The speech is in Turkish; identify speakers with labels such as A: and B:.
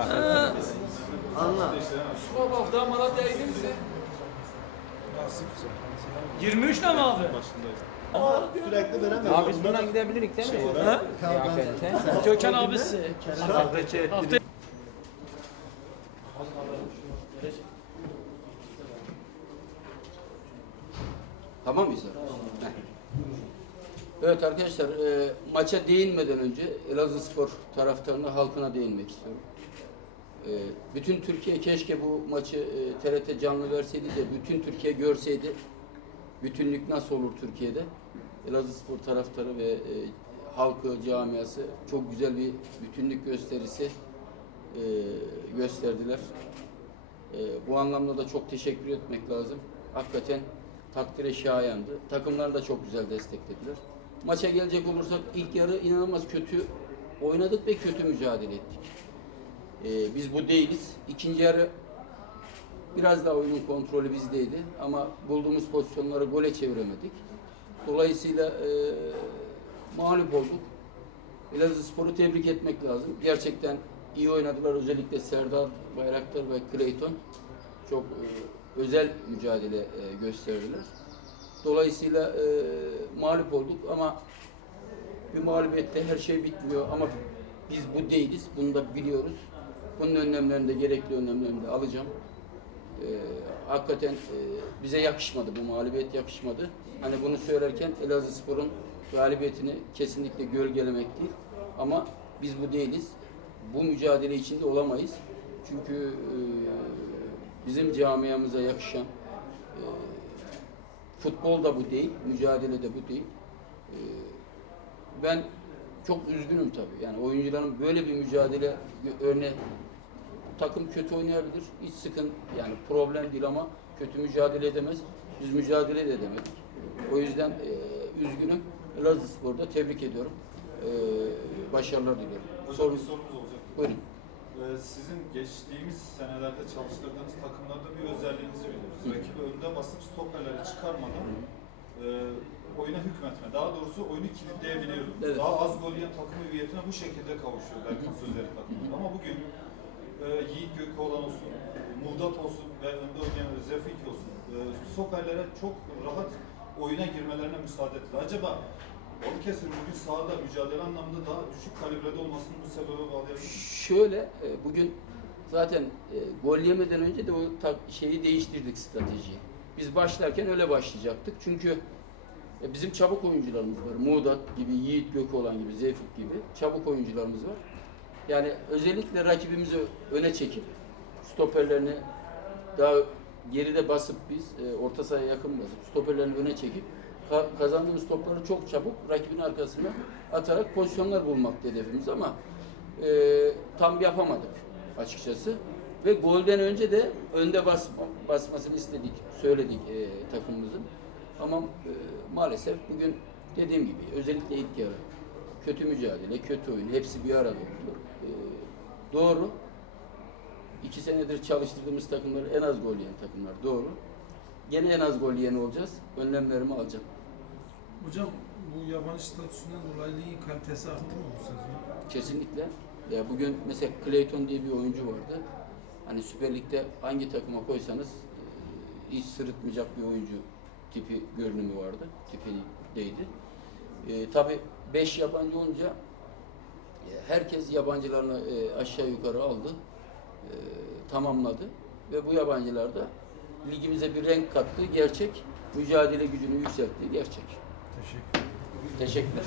A: Anla.
B: Mustafa hafta Malatya'ya gidiyor musun?
C: Nasipse.
B: 23 ne mi abi?
A: Sürekli veremez.
D: Abi biz buna gidebilirik değil mi?
B: Ha?
D: Kıyafette.
B: Gökhan abisi. Hafta
E: Tamam mıyız? Heh. Evet arkadaşlar, e, maça değinmeden önce Elazığ Spor taraftarına, halkına değinmek istiyorum. E, bütün Türkiye keşke bu maçı e, TRT canlı verseydi de bütün Türkiye görseydi. Bütünlük nasıl olur Türkiye'de? Elazığ Spor taraftarı ve e, halkı, camiası çok güzel bir bütünlük gösterisi e, gösterdiler. E, bu anlamda da çok teşekkür etmek lazım. Hakikaten takdire şayandı. Takımlar da çok güzel desteklediler. Maça gelecek olursak ilk yarı inanılmaz kötü oynadık ve kötü mücadele ettik. E, biz bu değiliz. İkinci yarı biraz daha oyunun kontrolü bizdeydi ama bulduğumuz pozisyonları gole çeviremedik. Dolayısıyla e, mağlup olduk. Elazığ Spor'u tebrik etmek lazım. Gerçekten iyi oynadılar. Özellikle Serdar Bayraktar ve Clayton çok e, özel mücadele e, gösterdiler. Dolayısıyla e, mağlup olduk ama bir mağlubiyette her şey bitmiyor ama biz bu değiliz. Bunu da biliyoruz. Bunun önlemlerini de gerekli önlemlerini de alacağım. E, hakikaten e, bize yakışmadı. Bu mağlubiyet yakışmadı. Hani bunu söylerken Elazığ Spor'un galibiyetini kesinlikle gölgelemek değil. Ama biz bu değiliz. Bu mücadele içinde olamayız. Çünkü e, bizim camiamıza yakışan e, futbol da bu değil, mücadele de bu değil. E, ben çok üzgünüm tabii. Yani oyuncuların böyle bir mücadele örneği takım kötü oynayabilir. Hiç sıkıntı yani problem değil ama kötü mücadele edemez. Biz mücadele de edemedik. O yüzden e, üzgünüm. Elazığ Spor'da tebrik ediyorum. E, başarılar diliyorum.
F: Hocam
E: Sorun,
F: bir sorumuz olacak.
E: buyurun.
F: Ee, sizin geçtiğimiz senelerde çalıştırdığınız takımlarda bir özelliğinizi biliyoruz. Rakibi önde basıp stoperleri çıkarmadan e, oyuna hükmetme. Daha doğrusu oyunu kilitleyebiliyoruz.
E: Evet.
F: Daha az gol yiyen takım hüviyetine bu şekilde kavuşuyor Berkan Sözleri takımı. Ama bugün e, Yiğit Gökoğlan olsun, Muğdat olsun ve önde oynayan Zefik olsun e, stoperlere çok rahat oyuna girmelerine müsaade etti. Acaba Balıkesir'in bugün sahada mücadele anlamında daha düşük kalibrede olmasını bu sebebe bağlayabilir?
E: Şöyle e, bugün zaten e, gol yemeden önce de o şeyi değiştirdik stratejiyi. Biz başlarken öyle başlayacaktık. Çünkü e, bizim çabuk oyuncularımız var. Muğdat gibi, Yiğit Gökoğlan gibi, Zeyfik gibi çabuk oyuncularımız var. Yani özellikle rakibimizi öne çekip stoperlerini daha geride basıp biz e, orta sahaya yakın basıp stoperlerini öne çekip ka- kazandığımız topları çok çabuk rakibin arkasına atarak pozisyonlar bulmak hedefimiz ama e, tam yapamadık açıkçası. Ve golden önce de önde bas, basmasını istedik, söyledik e, takımımızın. Ama e, maalesef bugün dediğim gibi özellikle ilk yarı kötü mücadele, kötü oyun hepsi bir arada oldu. E, doğru. İki senedir çalıştırdığımız takımlar en az gol yiyen takımlar. Doğru. Gene en az gol yiyen olacağız. Önlemlerimi alacağım.
C: Hocam bu yabancı statüsünden dolayı ligin kalitesi arttı mı bu sezon?
E: Kesinlikle. Ya bugün mesela Clayton diye bir oyuncu vardı. Hani Süper Lig'de hangi takıma koysanız e, hiç sırıtmayacak bir oyuncu tipi görünümü vardı. Tipindeydi. E, tabii 5 yabancı olunca e, herkes yabancılarını e, aşağı yukarı aldı. E, tamamladı. Ve bu yabancılar da ligimize bir renk kattı. Gerçek. Mücadele gücünü yükseltti. Gerçek.
C: Teşekkür.
E: Teşekkürler.